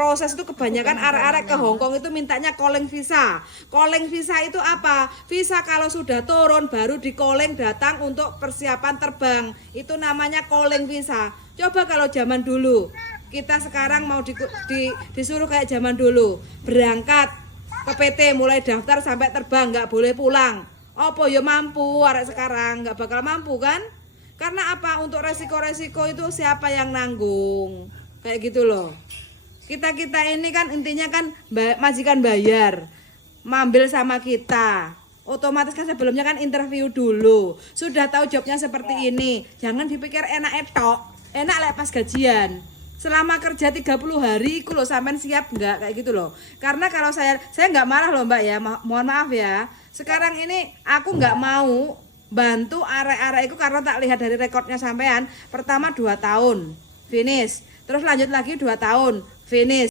proses itu kebanyakan arek-arek ke Hongkong itu mintanya calling visa. Calling visa itu apa? Visa kalau sudah turun baru di calling datang untuk persiapan terbang. Itu namanya calling visa. Coba kalau zaman dulu, kita sekarang mau disuruh kayak zaman dulu, berangkat ke PT mulai daftar sampai terbang nggak boleh pulang. Apa ya mampu arek sekarang nggak bakal mampu kan? Karena apa? Untuk resiko-resiko itu siapa yang nanggung? Kayak gitu loh. Kita ini kan intinya kan majikan bayar, mambil sama kita. Otomatis kan sebelumnya kan interview dulu. Sudah tahu jobnya seperti ini. Jangan dipikir enak enak lek pas gajian. Selama kerja 30 hari iku loh sampean siap enggak kayak gitu loh. Karena kalau saya enggak marah loh Mbak ya. Mohon maaf ya. Sekarang ini aku enggak mau bantu arek-arek itu karena tak lihat dari rekodnya sampean. Pertama 2 tahun finish. Terus lanjut lagi 2 tahun finish.